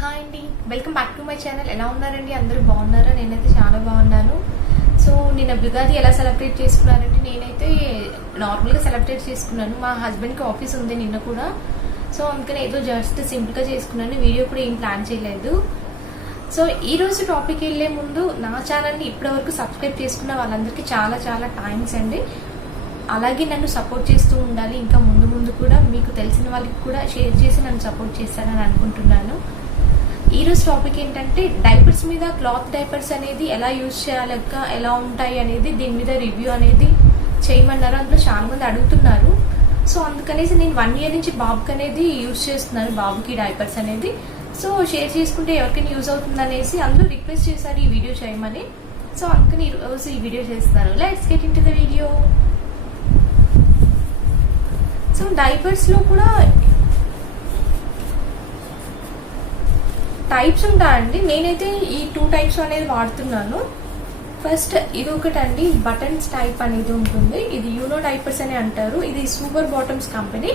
Hi అండి, welcome back to my channel. ఎలా ఉన్నారండి? అందరూ బాగున్నారా? నేనైతే చాలా బాగున్నాను. సో నిన్న ఉగాది ఎలా సెలబ్రేట్ చేసుకున్నారంటే నేనైతే నార్మల్గా సెలబ్రేట్ చేసుకున్నాను. మా హస్బెండ్కి ఆఫీస్ ఉంది నిన్న కూడా, సో అందుకని ఏదో జస్ట్ సింపుల్గా చేసుకున్నాను. వీడియో కూడా ఏం ప్లాన్ చేయలేదు. సో ఈరోజు టాపిక్ వెళ్ళే ముందు నా ఛానల్ని ఇప్పటివరకు సబ్స్క్రైబ్ చేసుకున్న వాళ్ళందరికీ చాలా చాలా థ్యాంక్స్ అండి. అలాగే నన్ను సపోర్ట్ చేస్తూ ఉండాలి. ఇంకా ముందు ముందు కూడా మీకు తెలిసిన వాళ్ళకి కూడా షేర్ చేసి నన్ను సపోర్ట్ చేస్తారని అనుకుంటున్నాను. ఈరోజు టాపిక్ ఏంటంటే డైపర్స్ మీద, క్లాత్ డైపర్స్ అనేది ఎలా యూజ్ చేయాలక్క, ఎలా ఉంటాయి అనేది దీని మీద రివ్యూ అనేది చేయమన్నారు. అందులో చాలా మంది అడుగుతున్నారు. సో అందుకనేసి నేను 1 year నుంచి బాబుకి అనేది యూజ్ చేస్తున్నాను, బాబుకి డైపర్స్ అనేది. సో షేర్ చేసుకుంటే ఎవరికైనా యూజ్ అవుతుంది అనేసి అందులో రిక్వెస్ట్ చేశారు ఈ వీడియో చేయమని. సో అందుకని ఈరోజు ఈ వీడియో చేస్తున్నాను. Let's get into the video. So డైపర్స్లో కూడా టైప్స్ ఉంటాయండి. నేనైతే ఈ 2 types అనేది వాడుతున్నాను. ఫస్ట్ ఇది ఒకటండి, బటన్స్ టైప్ అనేది ఉంటుంది. ఇది యూనో డైపర్స్ అని అంటారు. ఇది సూపర్ బాటమ్స్ కంపెనీ.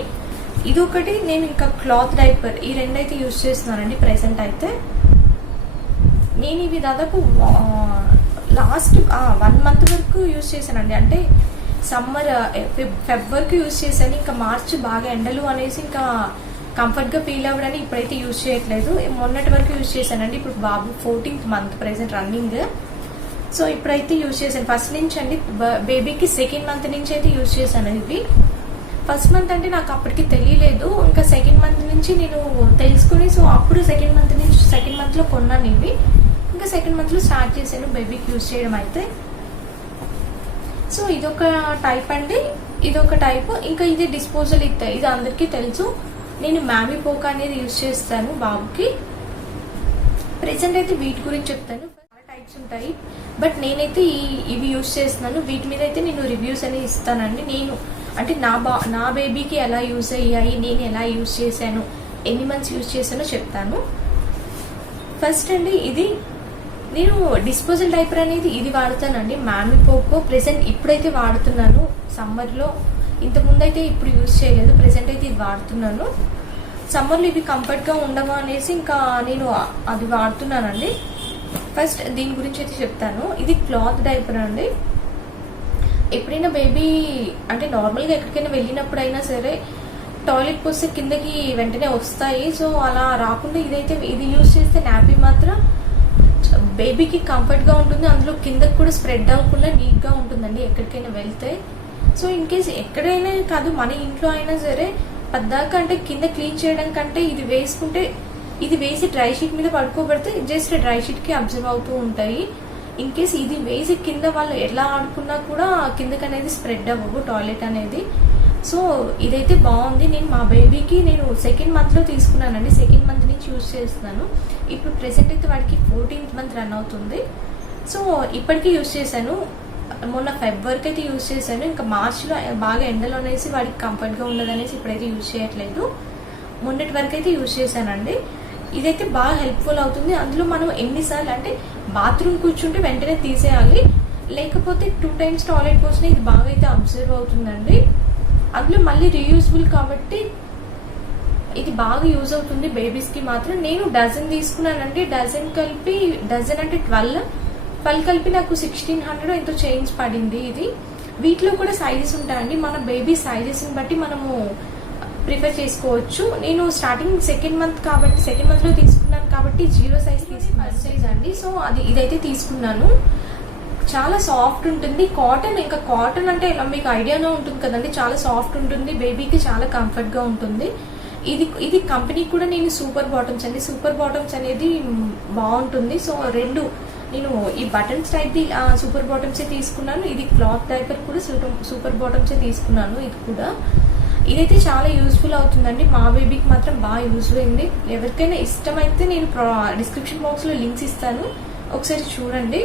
ఇది ఒకటి. నేను ఇంకా క్లాత్ డైపర్, ఈ రెండైతే యూజ్ చేస్తున్నానండి ప్రెసెంట్ అయితే. నేను ఇవి దాదాపు లాస్ట్ 1 month వరకు యూజ్ చేశానండి. అంటే సమ్మర్ ఫెబ్ వరకు యూజ్ చేశాను. ఇంకా మార్చ్ బాగా ఎండలు అనేసి ఇంకా కంఫర్ట్గా ఫీల్ అవ్వడానికి ఇప్పుడైతే యూజ్ చేయట్లేదు. మొన్నటి వరకు యూజ్ చేశానండి. ఇప్పుడు బాబు 14th month present running. So ఇప్పుడైతే యూజ్ చేశాను. ఫస్ట్ నుంచి అండి, బేబీకి 2nd month నుంచి అయితే యూజ్ చేశాను. ఇవి ఫస్ట్ మంత్ అంటే నాకు అప్పటికి తెలియలేదు. ఇంకా 2nd month నుంచి నేను తెలుసుకుని, సో అప్పుడు 2nd monthలో కొన్నాను ఇవి. ఇంకా 2nd monthలో స్టార్ట్ చేశాను బేబీకి యూజ్ చేయడం అయితే. సో ఇదొక టైప్ అండి, ఇదొక టైప్. ఇంకా ఇది డిస్పోజల్ ఇస్తాయి, ఇది అందరికీ తెలుసు. నేను మ్యామీ పోకా అనేది యూజ్ చేస్తాను బాబుకి. ప్రెసెంట్ అయితే వీటి గురించి చెప్తాను. చాలా టైప్స్ ఉంటాయి, బట్ నేనైతే ఇవి యూజ్ చేస్తున్నాను. వీటి మీద అయితే నేను రివ్యూస్ అనేవి ఇస్తానండి. నేను అంటే నా బేబీకి ఎలా యూజ్ అయ్యాయి, నేను ఎలా యూజ్ చేశాను, ఎన్ని మంత్స్ యూజ్ చేశానో చెప్తాను. ఫస్ట్ అండి, ఇది నేను డిస్పోజల్ డైపర్ అనేది ఇది వాడతానండి, మ్యామీ పోకో. ప్రెసెంట్ ఇప్పుడైతే వాడుతున్నాను సమ్మర్లో. ఇంతకుముందు అయితే ఇప్పుడు యూజ్ చేయలేదు, ప్రెసెంట్ అయితే ఇది వాడుతున్నాను. సమ్మర్లో ఇవి కంఫర్ట్గా ఉండవా అనేసి ఇంకా నేను అది వాడుతున్నానండి. ఫస్ట్ దీని గురించి అయితే చెప్తాను. ఇది క్లాత్ డైపర్ అండి. ఎప్పుడైనా బేబీ అంటే నార్మల్గా ఎక్కడికైనా వెళ్ళినప్పుడైనా సరే టాయిలెట్ పోస్తే కిందకి వెంటనే వస్తాయి. సో అలా రాకుండా ఇది యూజ్ చేస్తే నాపీ మాత్రం బేబీకి కంఫర్ట్గా ఉంటుంది. అందులో కిందకి కూడా స్ప్రెడ్ అవ్వకుండా నీట్గా ఉంటుందండి ఎక్కడికైనా వెళ్తే. సో ఇన్ కేస్ ఎక్కడైనా కాదు, మన ఇంట్లో అయినా సరే పద్దాక అంటే కింద క్లీన్ చేయడం కంటే ఇది వేసుకుంటే, ఇది వేసి డ్రై షీట్ మీద పడుకోబెడితే జస్ట్ డ్రై షీట్కి అబ్జర్వ్ అవుతూ ఉంటాయి. ఇన్ కేస్ ఇది వేసి కింద వాళ్ళు ఎలా ఆడుకున్నా కూడా కిందకి అనేది స్ప్రెడ్ అవ్వవు టాయిలెట్ అనేది. సో ఇదైతే బాగుంది. నేను మా బేబీకి 2nd monthలో తీసుకున్నానండి. 2nd month నుంచి యూజ్ చేస్తున్నాను. ఇప్పుడు ప్రెసెంట్ అయితే వాడికి 14th month రన్ అవుతుంది. సో ఇప్పటికీ యూజ్ చేశాను. మొన్న ఫెబ్ వరకు అయితే యూజ్ చేశాను. ఇంకా మార్చ్లో బాగా ఎండలో అనేసి వాడికి కంఫర్ట్గా ఉండదనేసి ఇప్పుడైతే యూజ్ చేయట్లేదు. మొన్నటి వరకు అయితే యూజ్ చేశానండి. ఇదైతే బాగా హెల్ప్ఫుల్ అవుతుంది. అందులో మనం ఎన్నిసార్లు అంటే బాత్రూమ్ కూర్చుంటే వెంటనే తీసేయాలి, లేకపోతే 2 times టాయిలెట్ పోసినా ఇది బాగా అయితే అబ్జర్వ్ అవుతుందండి. అందులో మళ్ళీ రీయూజబుల్ కాబట్టి ఇది బాగా యూజ్ అవుతుంది బేబీస్కి మాత్రం. నేను డజన్ తీసుకున్నానండి. డజన్ అంటే 12 కలిపి నాకు 1600 ఎంతో చేంజ్ పడింది. ఇది వీటిలో కూడా సైజెస్ ఉంటాయండి. మన బేబీ సైజెస్ని బట్టి మనము ప్రిఫర్ చేసుకోవచ్చు. నేను స్టార్టింగ్ 2nd month కాబట్టి 2nd monthలో తీసుకున్నాను కాబట్టి 0 size తీసుకున్నాను, సైజ్ అండి. సో ఇదైతే తీసుకున్నాను. చాలా సాఫ్ట్ ఉంటుంది. కాటన్, ఇంకా కాటన్ అంటే ఇలా మీకు ఐడియానే ఉంటుంది కదండి, చాలా సాఫ్ట్ ఉంటుంది. బేబీకి చాలా కంఫర్ట్గా ఉంటుంది. ఇది కంపెనీ కూడా నేను సూపర్ బాటమ్స్ అండి. సూపర్ బాటమ్స్ అనేది బాగుంటుంది. సో నేను ఈ బటన్స్ టైప్ సూపర్ బాటమ్సే తీసుకున్నాను. ఇది క్లాత్ డైపర్ కూడా సూపర్ బాటమ్సే తీసుకున్నాను. ఇది కూడా ఇదైతే చాలా యూజ్ఫుల్ అవుతుందండి. మా బేబీకి మాత్రం బాగా యూజ్ అయింది. ఎవరికైనా ఇష్టమైతే నేను డిస్క్రిప్షన్ బాక్స్లో లింక్స్ ఇస్తాను, ఒకసారి చూడండి.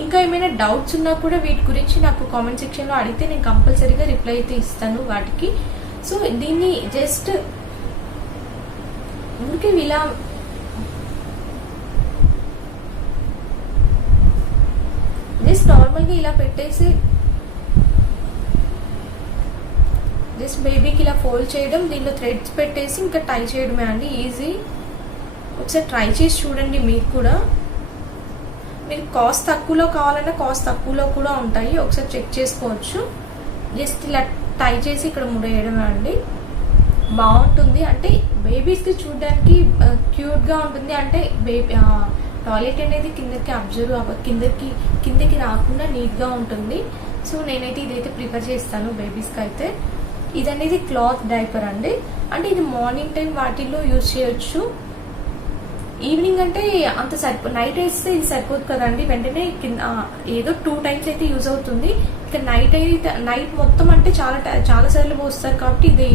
ఇంకా ఏమైనా డౌట్స్ ఉన్నా కూడా వీటి గురించి నాకు కామెంట్ సెక్షన్లో అడిగితే నేను కంపల్సరీగా రిప్లై అయితే ఇస్తాను వాటికి. సో దీన్ని జస్ట్ ఊరికి ఇలా నార్మల్గా ఇలా పెట్టేసి జస్ట్ బేబీకి ఇలా ఫోల్డ్ చేయడం, దీనిలో థ్రెడ్స్ పెట్టేసి ఇంకా టై చేయడమే అండి. ఈజీ. ఒకసారి ట్రై చేసి చూడండి. మీరు కూడా మీరు కాస్ట్ తక్కువలో కావాలన్నా కాస్ట్ తక్కువలో కూడా ఉంటాయి, ఒకసారి చెక్ చేసుకోవచ్చు. జస్ట్ ఇలా టై చేసి ఇక్కడ ముడేయడమే అండి. బాగుంటుంది, అంటే బేబీస్కి చూడడానికి క్యూట్గా ఉంటుంది. అంటే బేబీ టాయిలెట్ అనేది కిందకి అబ్జర్వ్ కిందకి రాకుండా నీట్గా ఉంటుంది. సో నేనైతే ఇదైతే ప్రిఫర్ చేస్తాను బేబీస్కి అయితే. ఇది అనేది క్లాత్ డైపర్ అండి. అంటే ఇది మార్నింగ్ టైం వాటిల్లో యూజ్ చేయొచ్చు. ఈవినింగ్ అంటే అంత నైట్ వేస్తే ఇది సరిపోదు కదండి, వెంటనే ఏదో 2 టైమ్స్ అయితే యూజ్ అవుతుంది. ఇక నైట్ మొత్తం అంటే చాలా సార్లు పోస్తారు కాబట్టి ఇది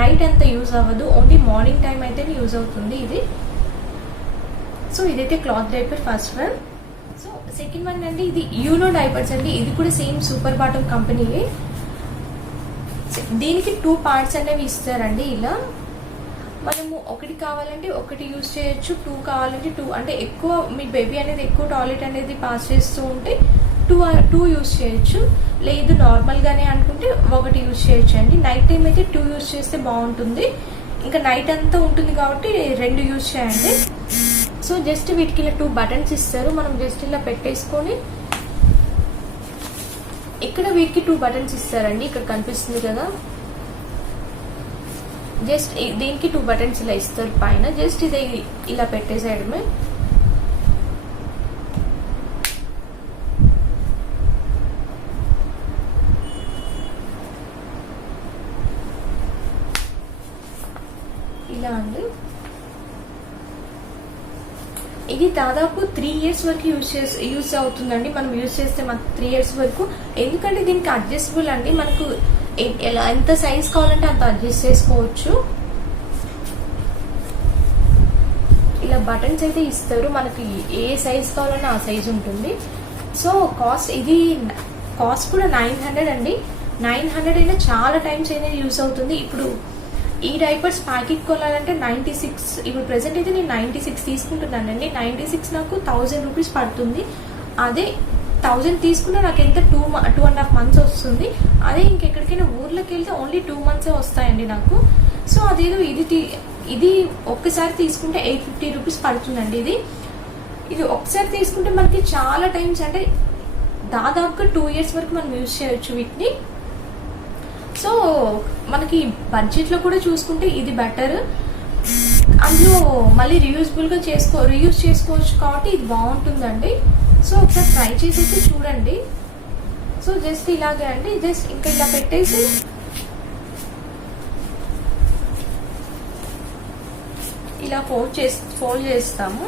నైట్ అంతా యూజ్ అవ్వదు, ఓన్లీ మార్నింగ్ టైం అయితేనే యూజ్ అవుతుంది ఇది. సో ఇదైతే cloth diaper first one. So second one అండి, ఇది యూనో డైపర్స్ అండి. ఇది కూడా సేమ్ సూపర్ బాటమ్ కంపెనీ. దీనికి 2 పార్ట్స్ అనేవి ఇస్తారండి. ఇలా మనము ఒకటి కావాలంటే ఒకటి యూజ్ చేయొచ్చు, 2 కావాలంటే 2. అంటే ఎక్కువ మీ బేబీ అనేది ఎక్కువ టాయిలెట్ అనేది పాస్ చేస్తూ ఉంటే 2 యూజ్ చేయొచ్చు. లేదు నార్మల్గానే అనుకుంటే ఒకటి యూజ్ చేయొచ్చు అండి. నైట్ టైం అయితే 2 యూజ్ చేస్తే బాగుంటుంది. ఇంకా నైట్ అంతా ఉంటుంది కాబట్టి 2 యూజ్ చేయండి. సో జస్ట్ వీటికి ఇలా 2 బటన్స్ ఇస్తారు. మనం జస్ట్ ఇలా పెట్టేసుకొని ఇక్కడ వీటికి 2 బటన్స్ ఇస్తారండి. ఇక్కడ కనిపిస్తుంది కదా, జస్ట్ దీనికి 2 బటన్స్ ఇలా ఇస్తారు పైన. జస్ట్ ఇది ఇలా పెట్టేసేయడమే. ఇలా అండి. ఇది దాదాపు 3 ఇయర్స్ వరకు యూజ్ అవుతుందండి. మనం యూజ్ చేస్తే మనకు 3 ఇయర్స్ వరకు. ఎందుకంటే దీనికి అడ్జస్టబుల్ అండి, మనకు ఎంత సైజ్ కావాలంటే అంత అడ్జస్ట్ చేసుకోవచ్చు. ఇలా బటన్స్ అయితే ఇస్తారు, మనకి ఏ సైజ్ కావాలన్నా ఆ సైజ్ ఉంటుంది. సో కాస్ట్ కూడా 900 అండి. 900 అయినా చాలా టైమ్స్ అయినా యూజ్ అవుతుంది. ఇప్పుడు ఈ డైపర్స్ ప్యాకెట్ కొనాలంటే 96, ఇప్పుడు ప్రెసెంట్ అయితే నేను 96 తీసుకుంటున్నానండి. 96 నాకు 1000 రూపీస్ పడుతుంది. అదే 1000 తీసుకున్నా నాకు ఎంత 2.5 months వస్తుంది. అదే ఇంకెక్కడికైనా ఊర్లోకి వెళ్తే ఓన్లీ 2 months వస్తాయండి నాకు. సో అదేదో ఇది ఒక్కసారి తీసుకుంటే 850 రూపీస్ పడుతుందండి. ఇది ఒకసారి తీసుకుంటే మనకి చాలా టైమ్స్, అంటే దాదాపుగా 2 ఇయర్స్ వరకు మనం యూజ్ చేయొచ్చు వీటిని. సో మనకి బడ్జెట్లో కూడా చూసుకుంటే ఇది బెటర్. అందులో మళ్ళీ రీయూజ్ చేసుకోవచ్చు కాబట్టి ఇది బాగుంటుందండి. సో ఒకసారి ట్రై చేసేసి చూడండి. సో జస్ట్ ఇలాగే అండి, జస్ట్ ఇంకా ఇలా పెట్టేసి ఇలా ఫోల్డ్ చేస్తాము.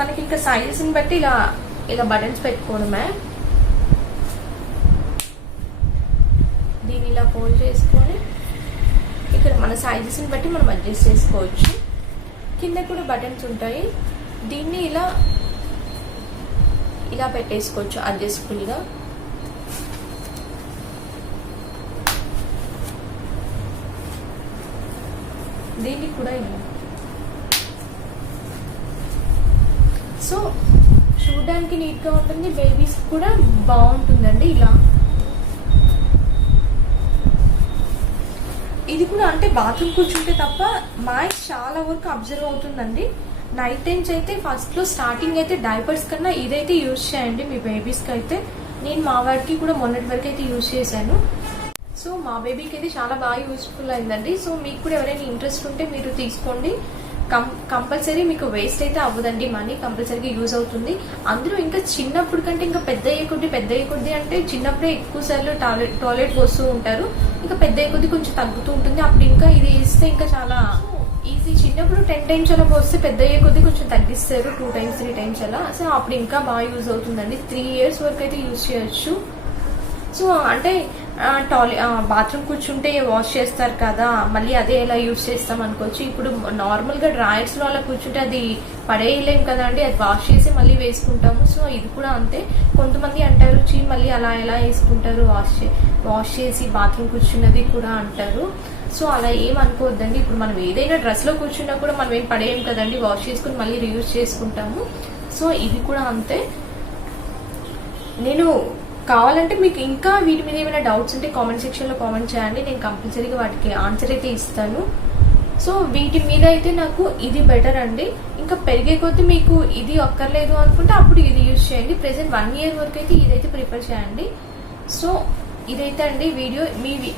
మనకి ఇంకా సైజెస్ని బట్టి ఇలా బటన్స్ పెట్టుకోవడమే. దీన్ని ఇలా ఫోల్డ్ చేసుకొని ఇక్కడ మన సైజెస్ని బట్టి మనం అడ్జస్ట్ చేసుకోవచ్చు. కింద కూడా బటన్స్ ఉంటాయి. దీన్ని ఇలా పెట్టేసుకోవచ్చు అడ్జస్టబుల్గా. దీన్ని కూడా ఇలా. సో చూడడానికి నీట్గా ఉంటుంది, బేబీస్ కూడా బాగుంటుందండి. ఇలా ఇది కూడా అంటే బాత్రూమ్ కూర్చుంటే తప్ప మైక్ చాలా వరకు అబ్జర్వ్ అవుతుందండి. నైట్ టైమ్స్ అయితే ఫస్ట్లో స్టార్టింగ్ అయితే డైపర్స్ కన్నా ఇదైతే యూజ్ చేయండి మీ బేబీస్కి అయితే. నేను మా వాడికి కూడా మొన్నటి వరకు అయితే యూజ్ చేశాను. సో మా బేబీకి అయితే చాలా బాగా యూస్ఫుల్ అయిందండి. సో మీకు కూడా ఎవరైనా ఇంట్రెస్ట్ ఉంటే మీరు తీసుకోండి. కంపల్సరీ మీకు వేస్ట్ అయితే అవ్వదండి, మనీ కంపల్సరీగా యూజ్ అవుతుంది. అందులో ఇంకా చిన్నప్పుడు కంటే ఇంకా పెద్ద అయ్యే కొద్ది అంటే చిన్నప్పుడే ఎక్కువ సార్లు టాయిలెట్ పోస్తూ ఉంటారు. ఇంకా పెద్ద అయ్యే కొద్ది కొంచెం తగ్గుతూ ఉంటుంది. అప్పుడు ఇంకా ఇది వేస్తే ఇంకా చాలా ఈజీ. చిన్నప్పుడు 10 times అలా పోస్తే పెద్ద అయ్యే కొద్ది కొంచెం తగ్గిస్తారు, 2 times 3 times అలా. సో అప్పుడు ఇంకా బాగా యూజ్ అవుతుందండి. 3 years వరకు అయితే యూజ్ చేయొచ్చు. సో అంటే బాత్రూమ్ కూర్చుంటే వాష్ చేస్తారు కదా, మళ్ళీ అదే ఎలా యూజ్ చేస్తాం అనుకోవచ్చు. ఇప్పుడు నార్మల్గా డ్రాయర్స్లో అలా కూర్చుంటే అది పడేయలేం కదండి, అది వాష్ చేసి మళ్ళీ వేసుకుంటాము. సో ఇది కూడా అంతే. కొంతమంది అంటారు మళ్ళీ అలా ఎలా వేసుకుంటారు వాష్ చేసి బాత్రూమ్ కూర్చున్నది కూడా అంటారు. సో అలా ఏమనుకోవద్దండి. ఇప్పుడు మనం ఏదైనా డ్రెస్లో కూర్చున్నా కూడా మనం ఏం పడేయం కదండి, వాష్ చేసుకుని మళ్ళీ రీయూజ్ చేసుకుంటాము. సో ఇది కూడా అంతే. నేను కావాలంటే మీకు ఇంకా వీటి మీద ఏమైనా డౌట్స్ ఉంటే కామెంట్ సెక్షన్లో కామెంట్ చేయండి, నేను కంపల్సరీగా వాటికి ఆన్సర్ అయితే ఇస్తాను. సో వీటి మీద అయితే నాకు ఇది బెటర్ అండి. ఇంకా పెరిగే కొద్దీ మీకు ఇది అక్కర్లేదు అనుకుంటే అప్పుడు ఇది యూజ్ చేయండి. ప్రెసెంట్ 1 year వరకు అయితే ఇదైతే ప్రిఫర్ చేయండి. సో ఇదైతే అండి వీడియో.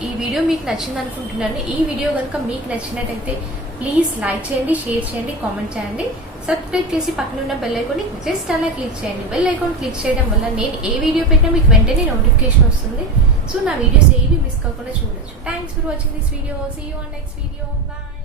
ఈ వీడియో మీకు నచ్చింది అనుకుంటున్నాను. ఈ వీడియో కనుక మీకు నచ్చినట్టయితే ప్లీజ్ లైక్ చేయండి, షేర్ చేయండి, కామెంట్ చేయండి. సబ్స్క్రైబ్ చేసి పక్కన ఉన్న బెల్ ఐకాన్ జస్ట్ అలా క్లిక్ చేయండి. బెల్ ఐకాన్ క్లిక్ చేయడం వల్ల నేను ఏ వీడియో పెట్టినా మీకు వెంటనే నోటిఫికేషన్ వస్తుంది. సో నా వీడియోస్ ఏవి మిస్ కాకుండా చూడొచ్చు. Thanks for watching this video. See you on next video. Bye.